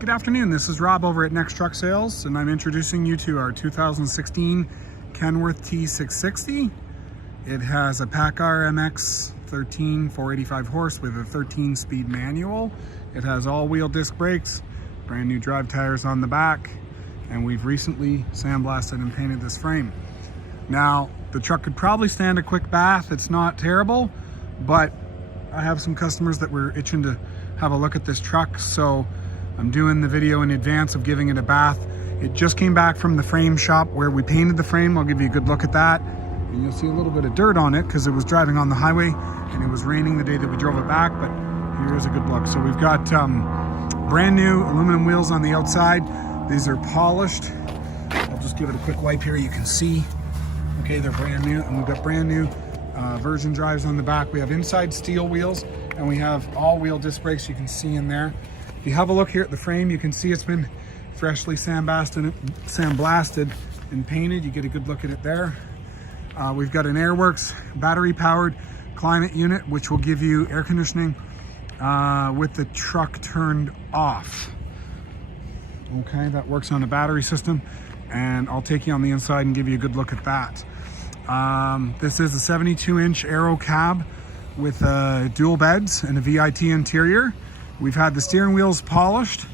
Good afternoon, this is Rob over at Next Truck Sales, and I'm introducing you to our 2016 Kenworth T660. It has a Paccar MX13 485 horse with a 13-speed manual. It has all-wheel disc brakes, brand new drive tires on the back, and we've recently sandblasted and painted this frame. Now, the truck could probably stand a quick bath. It's not terrible, but I have some customers that were itching to have a look at this truck, so I'm doing the video in advance of giving it a bath. It just came back from the frame shop where we painted the frame. I'll give you a good look at that. And you'll see a little bit of dirt on it because it was driving on the highway and it was raining the day that we drove it back, but here's a good look. So we've got brand new aluminum wheels on the outside. These are polished. I'll just give it a quick wipe here. You can see, okay, they're brand new, and we've got brand new version drives on the back. We have inside steel wheels, and we have all-wheel disc brakes you can see in there. If you have a look here at the frame, you can see it's been freshly sandblasted and painted. You get a good look at it there. We've got an Airworks battery-powered climate unit, which will give you air conditioning with the truck turned off. Okay, that works on a battery system, and I'll take you on the inside and give you a good look at that. This is a 72-inch Aero cab with dual beds and a VIT interior. We've had the steering wheels polished.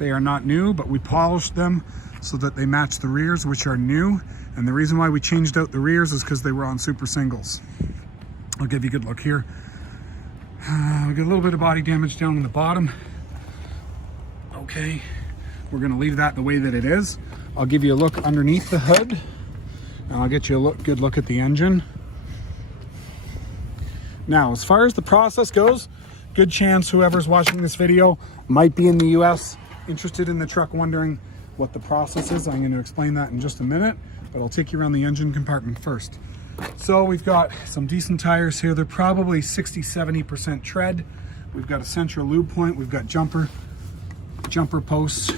They are not new, but we polished them so that they match the rears, which are new. And the reason why we changed out the rears is because they were on super singles. I'll give you a good look here. We got a little bit of body damage down on the bottom. Okay, we're gonna leave that the way that it is. I'll give you a look underneath the hood, and I'll get you a good look at the engine. Now, as far as the process goes, good chance whoever's watching this video might be in the US, interested in the truck, wondering what the process is. I'm going to explain that in just a minute, but I'll take you around the engine compartment first. So we've got some decent tires here. They're probably 60-70% tread. We've got a central lube point. We've got jumper posts,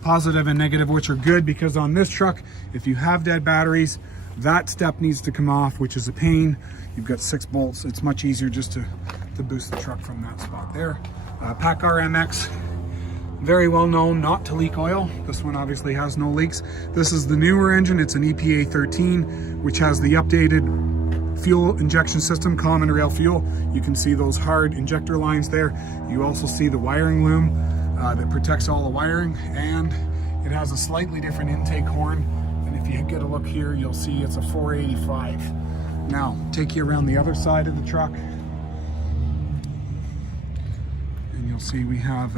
positive and negative, which are good because on this truck, if you have dead batteries, that step needs to come off, which is a pain. You've got 6 bolts. It's much easier just to boost the truck from that spot there. Paccar MX, very well known not to leak oil. This one obviously has no leaks. This is the newer engine. It's an EPA 13, which has the updated fuel injection system, common rail fuel. You can see those hard injector lines there. You also see the wiring loom that protects all the wiring, and it has a slightly different intake horn. And if you get a look here, you'll see it's a 485. Now, take you around the other side of the truck. You'll see we have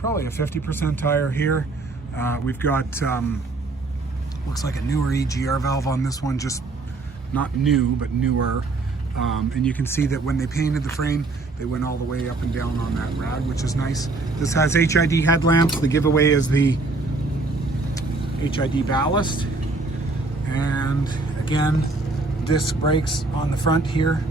probably a 50% tire here. We've got, looks like a newer EGR valve on this one, just not new, but newer. And you can see that when they painted the frame, they went all the way up and down on that rag, which is nice. This has HID headlamps. The giveaway is the HID ballast. And again, disc brakes on the front here.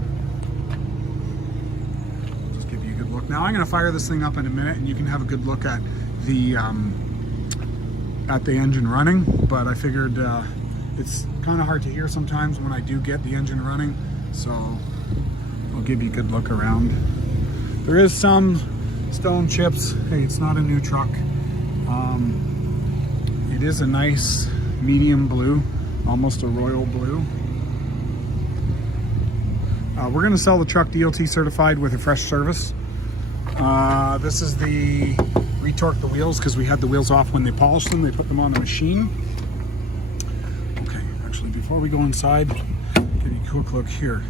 Now I'm going to fire this thing up in a minute, and you can have a good look at the engine running. But I figured it's kind of hard to hear sometimes when I do get the engine running, so I'll give you a good look around. There is some stone chips. Hey, it's not a new truck. It is a nice medium blue, almost a royal blue. We're going to sell the truck DOT certified with a fresh service. This is the retorque the wheels because we had the wheels off when they polished them. They put them on the machine. Okay, actually before we go inside, give you a quick look here.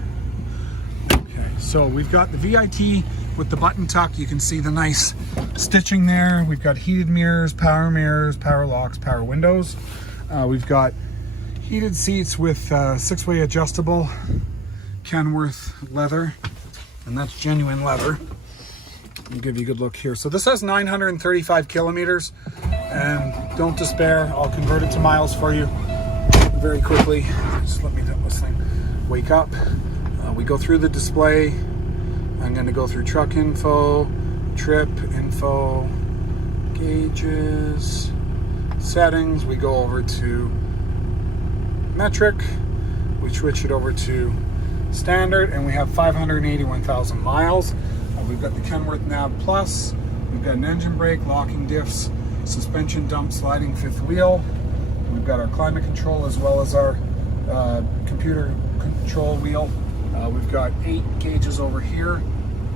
Okay, so we've got the VIT with the button tuck. You can see the nice stitching there. We've got heated mirrors, power locks, power windows. We've got heated seats with 6-way adjustable Kenworth leather, and that's genuine leather. I'll give you a good look here. So this has 935 kilometers, and don't despair, I'll convert it to miles for you very quickly. Just let me let this thing wake up. We go through the display. I'm going to go through truck info, trip info, gauges, settings. We go over to metric. We switch it over to standard, and we have 581,000 miles. We've got the Kenworth Nav Plus, We've got an engine brake, locking diffs, suspension dump, sliding fifth wheel. We've got our climate control as well as our computer control wheel. We've got 8 gauges over here.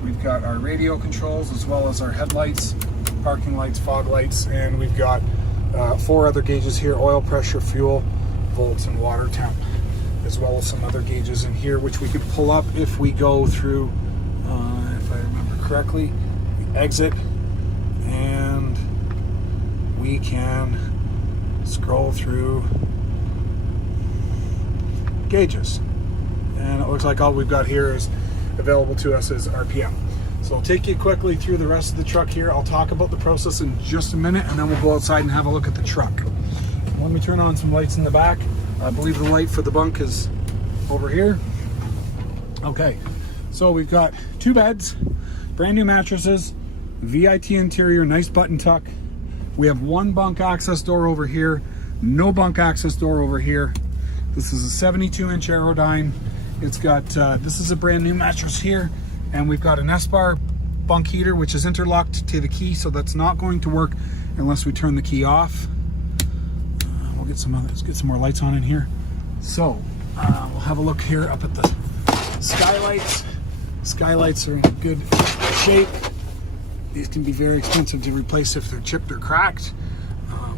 We've got our radio controls as well as our headlights, parking lights, fog lights, and we've got 4 other gauges here: oil pressure, fuel, volts, and water temp, as well as some other gauges in here which we could pull up if we go through, if I remember correctly, we exit and we can scroll through gauges. And it looks like all we've got here is available to us is RPM. So I'll take you quickly through the rest of the truck here. I'll talk about the process in just a minute, and then we'll go outside and have a look at the truck. Let me turn on some lights in the back. I believe the light for the bunk is over here. Okay, so we've got 2 beds, brand new mattresses, VIT interior, nice button tuck. We have 1 bunk access door over here, no bunk access door over here. This is a 72-inch Aerodyne. It's got, this is a brand new mattress here, and we've got an Espar bunk heater which is interlocked to the key, so that's not going to work unless we turn the key off. We'll get some other, let's get some more lights on in here. So we'll have a look here up at the skylights. Skylights are in good shape. These can be very expensive to replace if they're chipped or cracked.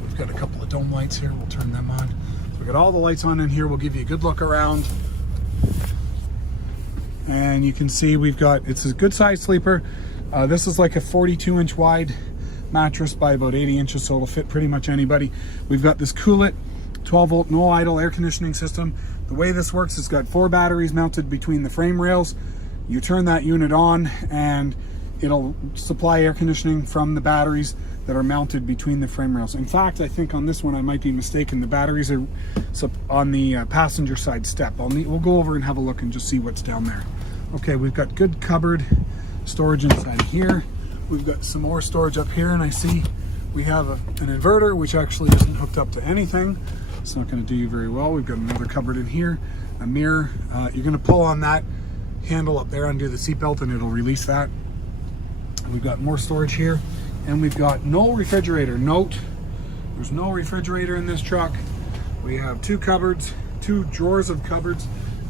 We've got a couple of dome lights here. We'll turn them on. So we've got all the lights on in here. We'll give you a good look around. And you can see we've got, it's a good size sleeper. This is like a 42-inch wide mattress by about 80 inches, so it'll fit pretty much anybody. We've got this Coolit 12-volt no idle air conditioning system. The way this works, it's got 4 batteries mounted between the frame rails. You turn that unit on and it'll supply air conditioning from the batteries that are mounted between the frame rails. In fact, I think on this one I might be mistaken. The batteries are on the passenger side step. We'll go over and have a look and just see what's down there. Okay, we've got good cupboard storage inside here. We've got some more storage up here, and I see we have an inverter which actually isn't hooked up to anything. It's not going to do you very well. We've got another cupboard in here, a mirror. You're going to pull on that handle up there, undo the seatbelt, and it'll release that. We've got more storage here, and we've got no refrigerator. Note, there's no refrigerator in this truck. We have 2 cupboards, 2 drawers of cupboards,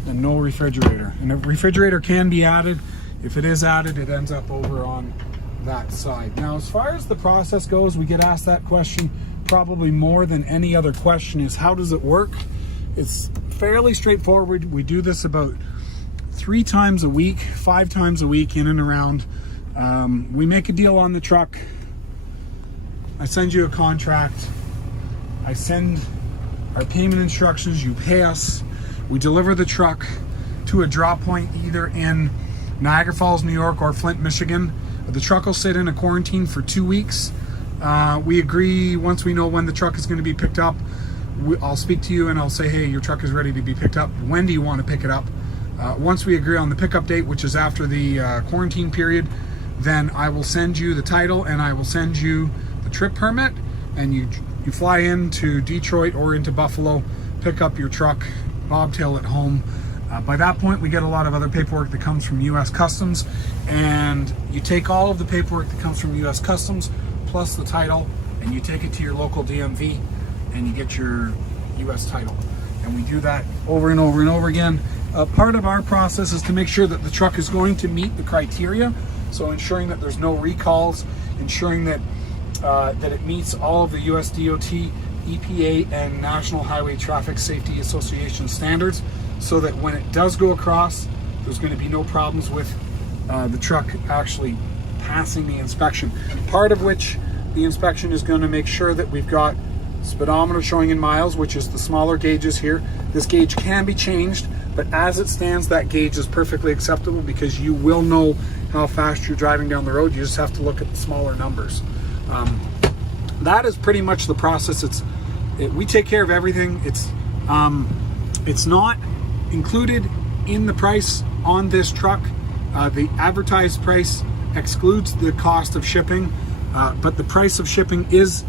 and no refrigerator. And a refrigerator can be added. If it is added, it ends up over on that side. Now, as far as the process goes, we get asked that question probably more than any other question, is how does it work? It's fairly straightforward. We do this about 3 times a week, 5 times a week, in and around. We make a deal on the truck. I send you a contract. I send our payment instructions. You pay us. We deliver the truck to a drop point either in Niagara Falls, New York, or Flint, Michigan. The truck will sit in a quarantine for 2 weeks. We agree, once we know when the truck is going to be picked up, I'll speak to you and I'll say, hey, your truck is ready to be picked up. When do you want to pick it up? Once we agree on the pickup date, which is after the quarantine period, then I will send you the title and I will send you the trip permit, and you fly into Detroit or into Buffalo, pick up your truck, bobtail it home. By that point, we get a lot of other paperwork that comes from U.S. Customs, and you take all of the paperwork that comes from U.S. Customs plus the title, and you take it to your local DMV, and you get your U.S. title. And we do that over and over and over again. Part of our process is to make sure that the truck is going to meet the criteria, so ensuring that there's no recalls, ensuring that that it meets all of the U.S. DOT, EPA, and National Highway Traffic Safety Association standards, so that when it does go across, there's going to be no problems with the truck actually passing the inspection. Part of which the inspection is going to make sure that we've got speedometer showing in miles, which is the smaller gauges here. This gauge can be changed, but as it stands, that gauge is perfectly acceptable because you will know how fast you're driving down the road. You just have to look at the smaller numbers. That is pretty much the process. We take care of everything. It's not included in the price on this truck. The advertised price excludes the cost of shipping, but the price of shipping is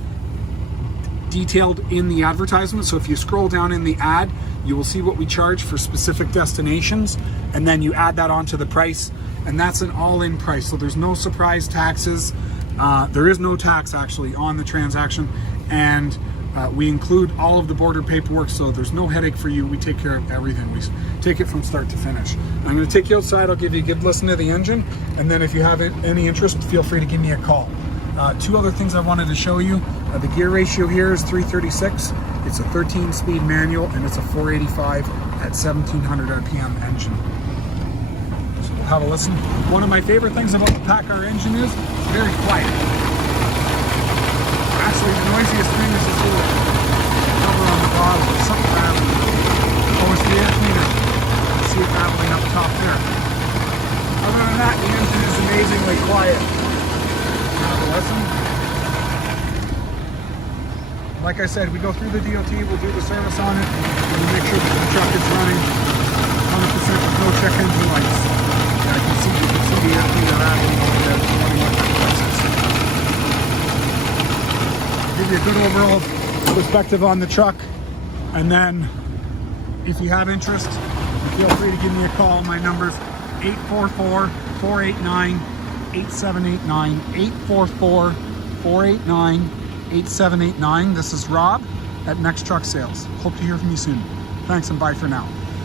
detailed in the advertisement. So if you scroll down in the ad, you will see what we charge for specific destinations, and then you add that onto the price, and that's an all-in price. So there's no surprise taxes, There is no tax actually on the transaction, and we include all of the border paperwork, so there's no headache for you. We take care of everything. We take it from start to finish. I'm going to take you outside. I'll give you a good listen to the engine, and then if you have any interest, feel free to give me a call. Two other things I wanted to show you. The gear ratio here is 336. It's a 13-speed manual, and it's a 485 at 1700 RPM engine. So we'll have a listen. One of my favorite things about the Paccar engine is it's very quiet. Actually, the noisiest thing is this little cover on the bottom. There's something rattling. Oh, it's the air cleaner. You see it rattling up top there. Other than that, the engine is amazingly quiet. Have a listen. Like I said, we go through the DOT, we'll do the service on it, and we make sure that the truck is running 100% with no check engine lights. Yeah, you can see the air cleaner rattling over there, running with that process. Give you a good overall perspective on the truck, and then if you have interest, feel free to give me a call. My number's 844-489-8789, 844-489-8789. This is Rob at MX Truck Sales. Hope to hear from you soon. Thanks and bye for now.